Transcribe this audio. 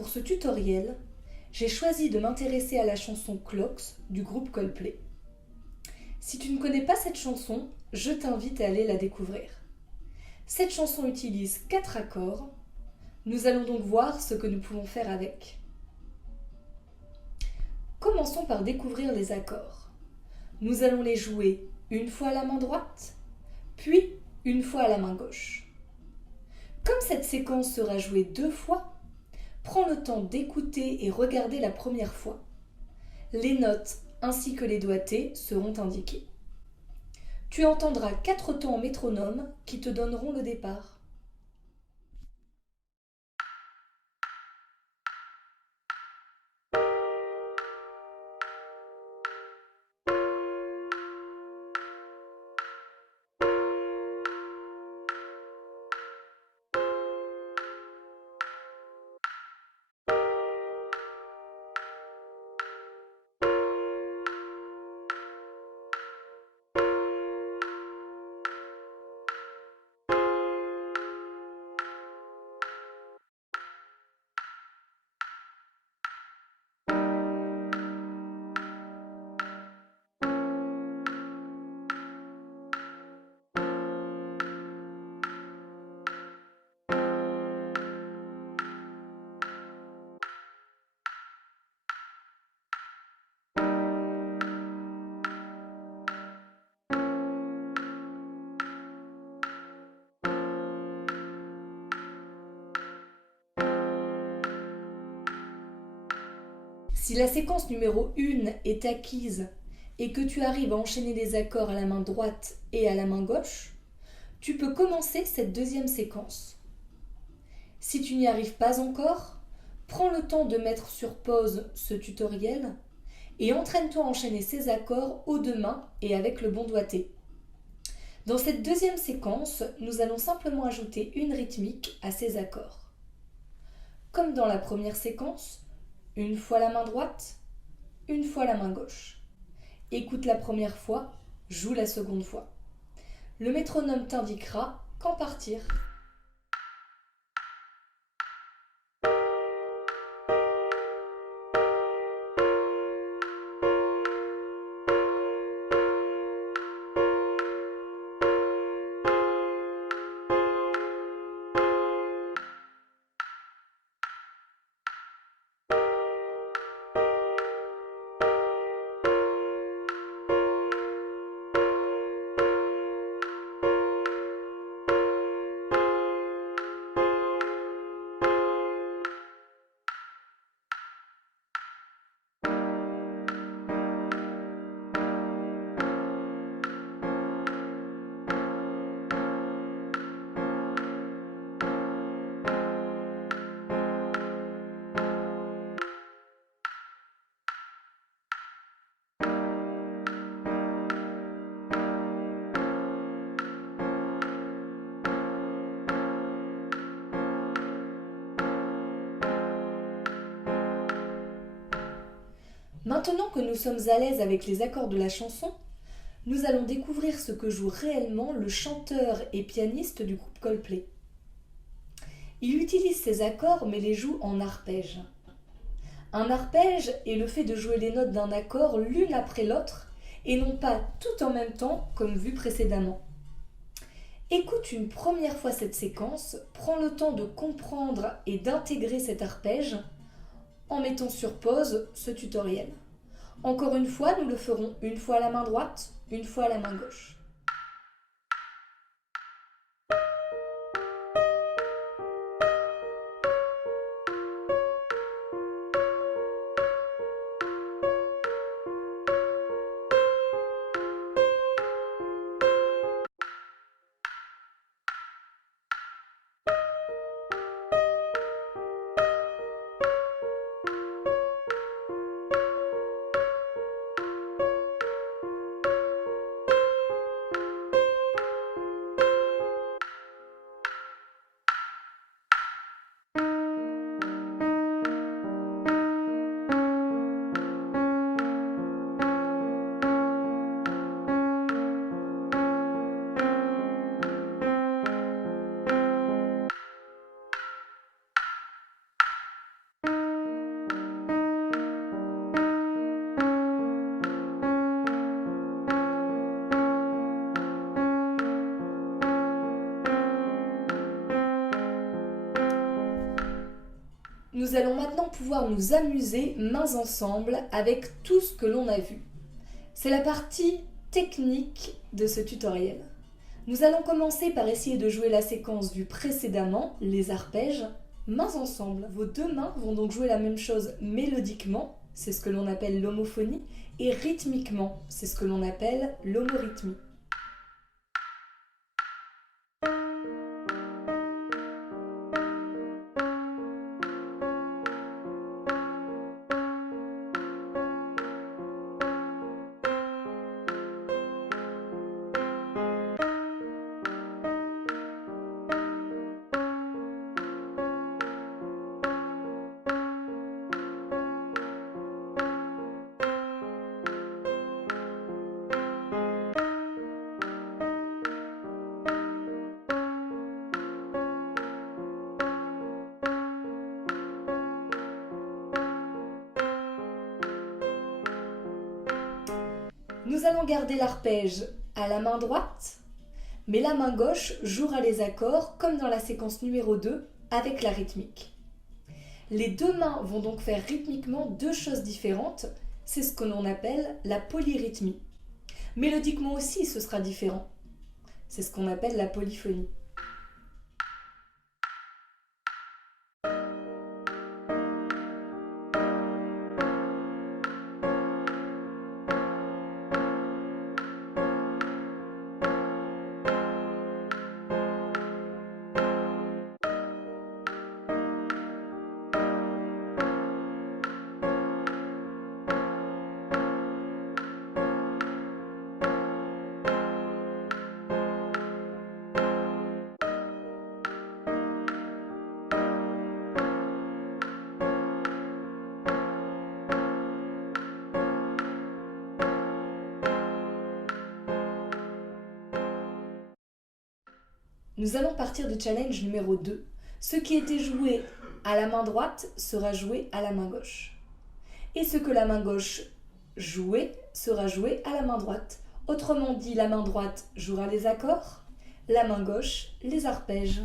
Pour ce tutoriel, j'ai choisi de m'intéresser à la chanson Clocks du groupe Coldplay. Si tu ne connais pas cette chanson, je t'invite à aller la découvrir. Cette chanson utilise 4 accords. Nous allons donc voir ce que nous pouvons faire avec. Commençons par découvrir les accords. Nous allons les jouer une fois à la main droite, puis une fois à la main gauche. Comme cette séquence sera jouée 2 fois, prends le temps d'écouter et regarder la première fois. Les notes ainsi que les doigtés seront indiqués. Tu entendras 4 temps en métronome qui te donneront le départ. Si la séquence numéro 1 est acquise et que tu arrives à enchaîner les accords à la main droite et à la main gauche, tu peux commencer cette deuxième séquence. Si tu n'y arrives pas encore, prends le temps de mettre sur pause ce tutoriel et entraîne-toi à enchaîner ces accords aux 2 mains et avec le bon doigté. Dans cette deuxième séquence, nous allons simplement ajouter une rythmique à ces accords. Comme dans la première séquence, une fois la main droite, une fois la main gauche. Écoute la première fois, joue la seconde fois. Le métronome t'indiquera quand partir. Maintenant que nous sommes à l'aise avec les accords de la chanson, nous allons découvrir ce que joue réellement le chanteur et pianiste du groupe Coldplay. Il utilise ces accords mais les joue en arpège. Un arpège est le fait de jouer les notes d'un accord l'une après l'autre et non pas tout en même temps comme vu précédemment. Écoute une première fois cette séquence, prends le temps de comprendre et d'intégrer cet arpège en mettant sur pause ce tutoriel. Encore une fois, nous le ferons une fois à la main droite, une fois à la main gauche. Nous allons maintenant pouvoir nous amuser mains ensemble avec tout ce que l'on a vu. C'est la partie technique de ce tutoriel. Nous allons commencer par essayer de jouer la séquence vue précédemment, les arpèges, mains ensemble. Vos deux mains vont donc jouer la même chose mélodiquement, c'est ce que l'on appelle l'homophonie, et rythmiquement, c'est ce que l'on appelle l'homorythmie. Nous allons garder l'arpège à la main droite, mais la main gauche jouera les accords comme dans la séquence numéro 2 avec la rythmique. Les deux mains vont donc faire rythmiquement deux choses différentes, c'est ce que l'on appelle la polyrythmie. Mélodiquement aussi, ce sera différent, c'est ce qu'on appelle la polyphonie. Nous allons partir du challenge numéro 2. Ce qui était joué à la main droite sera joué à la main gauche. Et ce que la main gauche jouait sera joué à la main droite. Autrement dit, la main droite jouera les accords, la main gauche les arpèges.